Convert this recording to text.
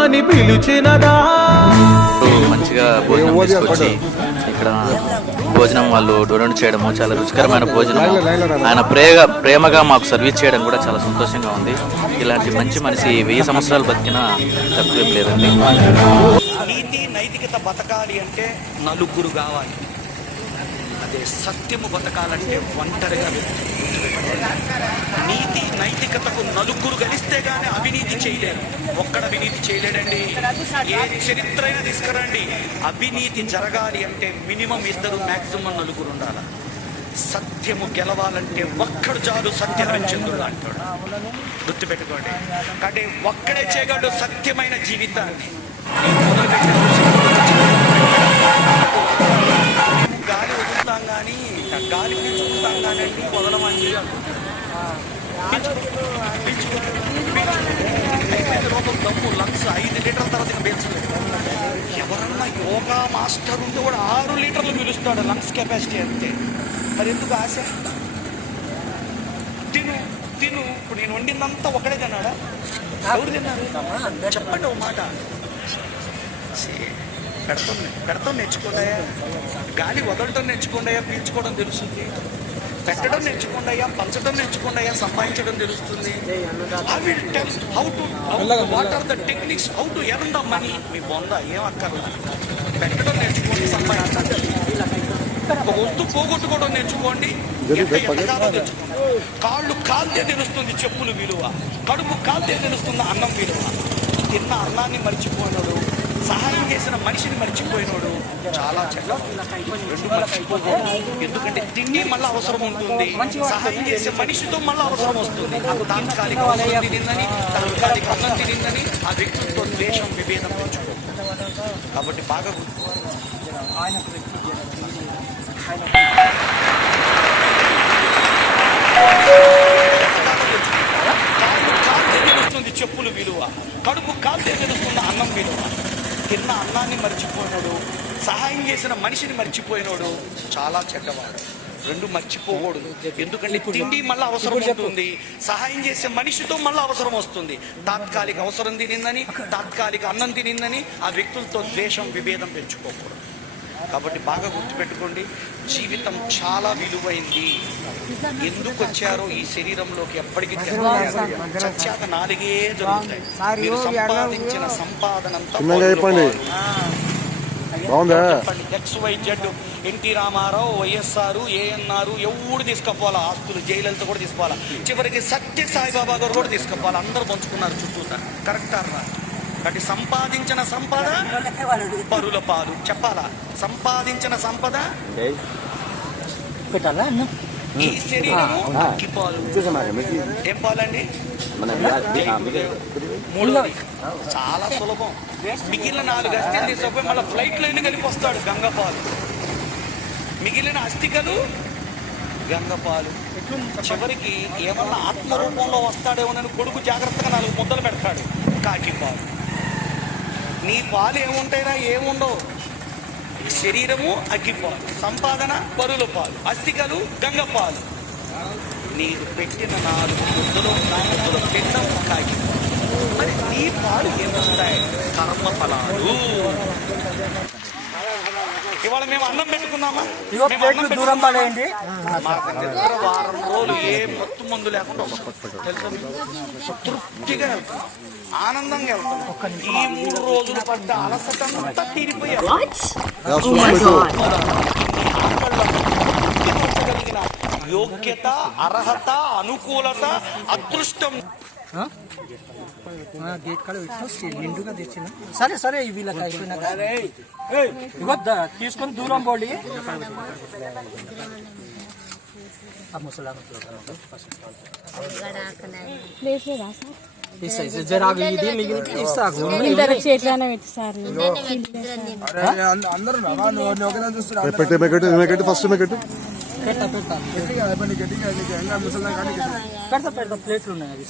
రమ్మని పిలిచినదా? మంచిగా భోజనం తీసుకొచ్చి ఇక్కడ భోజనం వాళ్ళు డొనేట్ చేయడము చాలా రుచికరమైన భోజనం. ఆయన ప్రేమ ప్రేమగా మాకు సర్వీస్ చేయడం కూడా చాలా సంతోషంగా ఉంది. ఇలాంటి మంచి మనిషి వెయ్యి సంవత్సరాలు బతికినా తక్కువేం లేదండి. నీతి నైతికత బతకాలి అంటే నలుగురు కావాలి. అదే సత్యము బతకాలంటే ఒంటరిగా నీతి నైతికతకు నలుగురు గలిస్తే గానీ అవినీతి చేయలేరు. ఒక్కడ అవినీతి చేయలేడండి. ఏ చరిత్ర అయినా తీసుకురండి. అవినీతి జరగాలి అంటే మినిమం ఇద్దరు మాక్సిమం నలుగురు ఉండాలి? సత్యము గెలవాలంటే ఒక్కడు చాలు సత్యహరిచంద్రుడు అంటాడు. గుర్తుపెట్టుకోండి. అంటే ఒక్కడే చేయగలడు సత్యమైన జీవితాన్ని గాలి పీల్చుకుంటాం కానీ అండి వదలమండి లోపల దమ్ము లంగ్స్ ఐదు లీటర్ల తర్వాత ఇంకా పీల్చలేదు. ఎవరన్నా యోగా మాస్టర్ ఉంటే కూడా ఆరు లీటర్లు పీలుస్తాడు లంగ్స్ కెపాసిటీ అంతే మరి ఎందుకు ఆశ? తిను తిను. ఇప్పుడు నేను వండిందంతా ఒకడే తిన్నాడా? ఎవరు తిన్నారు? చెప్పండి ఒక మాట. ఛీ, పెడతాం పెడతాం నేర్చుకోండియా గాలి వదలటం నేర్చుకోండియా పీల్చుకోవడం తెలుస్తుంది. పెట్టడం నేర్చుకోండియా పంచడం నేర్చుకోండియా సంపాదించడం తెలుస్తుంది. I will tell how to what are the techniques how to earn the money మీ బొంద ఏం అక్కర్లా పెట్టడం నేర్చుకోండి సంపాదించండి ఒక వస్తువు పోగొట్టుకోవడం నేర్చుకోండి. కాళ్ళు కాల్తే తెలుస్తుంది చెప్పులు విలువ. కడుపు కాల్తే తెలుస్తుంది అన్నం విలువ. తిన్న అన్నాన్ని మర్చిపోయినాడు. సహాయం చేసిన మనిషిని మర్చిపోయినాడు చాలా చెడ్డ రెండు మర్చిపోకూడదు ఎందుకంటే తిండి మళ్ళీ అవసరం ఉంటుంది. సహాయం చేసే మనిషితో మళ్ళీ అవసరం వస్తుంది. తాత్కాలిక అవసరం తినిందని తాత్కాలిక అన్నం తినిందని ఆ వ్యక్తులతో ద్వేషం విభేదం పెంచుకో. కాబట్టి బాగా గుర్తు. ఆయన తిన్న అన్నాన్ని మర్చిపోయినాడు సహాయం చేసిన మనిషిని మర్చిపోయినాడు చాలా చెడ్డవాడు. రెండు మర్చిపోకూడదు. ఎందుకంటే తిండి మళ్ళీ అవసరం ఉంటుంది సహాయం చేసే మనిషితో మళ్ళీ అవసరం వస్తుంది. తాత్కాలిక అవసరం తినిందని తాత్కాలిక అన్నం తినిందని ఆ వ్యక్తులతో ద్వేషం విభేదం పెంచుకోకూడదు. కాబట్టి బాగా గుర్తుపెట్టుకోండి జీవితం చాలా విలువైంది. ఎందుకు వచ్చారో ఈ శరీరంలోకి ఎప్పటికీ. చచ్చాక నాలుగే జరుగుతాయి. మీరు సంపాదించిన సంపాదన అంతా? X Y Z NT Ramarao YSR ANR ఎవడు తీసుకపోవాలా? ఆస్తులు జైలలతో కూడా తీసుకోవాలా చివరికి సత్య సాయిబాబా గారు కూడా తీసుకోవాలి అందరూ పంచుకున్నారు చుట్టూతా కరెక్ట్ అన్నా కాబట్టి సంపాదించిన సంపద పరుల పాలు. చెప్పాలా? సంపాదించిన సంపద పెట్టాలా ఈ శరీరము ఏం పాలండి? చాలా సులభం. మిగిలిన నాలుగు అస్థిలు తీసుకుపోయి మళ్ళీ ఫ్లైట్ లైన్ కలిపి వస్తాడు గంగపాలు. మిగిలిన అస్థికలు గంగపాలు. చివరికి ఏమన్నా ఆత్మరూపంలో వస్తాడేమోనని కొడుకు జాగ్రత్తగా నాలుగు ముద్దలు పెడతాడు. కాకి పాలు. నీ పాలు ఏముంటాయినా ఏముండవు. శరీరము అగ్గిపాలు సంపాదన పరుల పాలు అస్థికలు గంగపాలు నీకు పెట్టిన నాలుగు ముద్దలు నాలుగు పిండం కాకి మరి నీ పాలు ఏమొస్తాయి? కర్మ ఫలాలు. ఇవాళ మేము అన్నం పెట్టుకున్నామా దూరం పడేయండి వారం రోజులు ఏ మత్తు మందు లేకుండా? తృప్తిగా వెళ్తాం. ఆనందంగా ఈ మూడు రోజులు పడ్డ అలసట అంతా తీరిపోయాం కలిగిన యోగ్యత అర్హత అనుకూలత అదృష్టం. గేట్ కాడ పెట్టు నిండుగా తెచ్చిన. సరే సరే వీళ్ళకి ద- తీసుకొని దూరం పోడి. ఆ ముసలా పెట్టి మెకెట్ మెకెట్ ఫస్ట్ మెకెట్ పెడతా పెడతా ప్లేట్లు ఉన్నాయి అది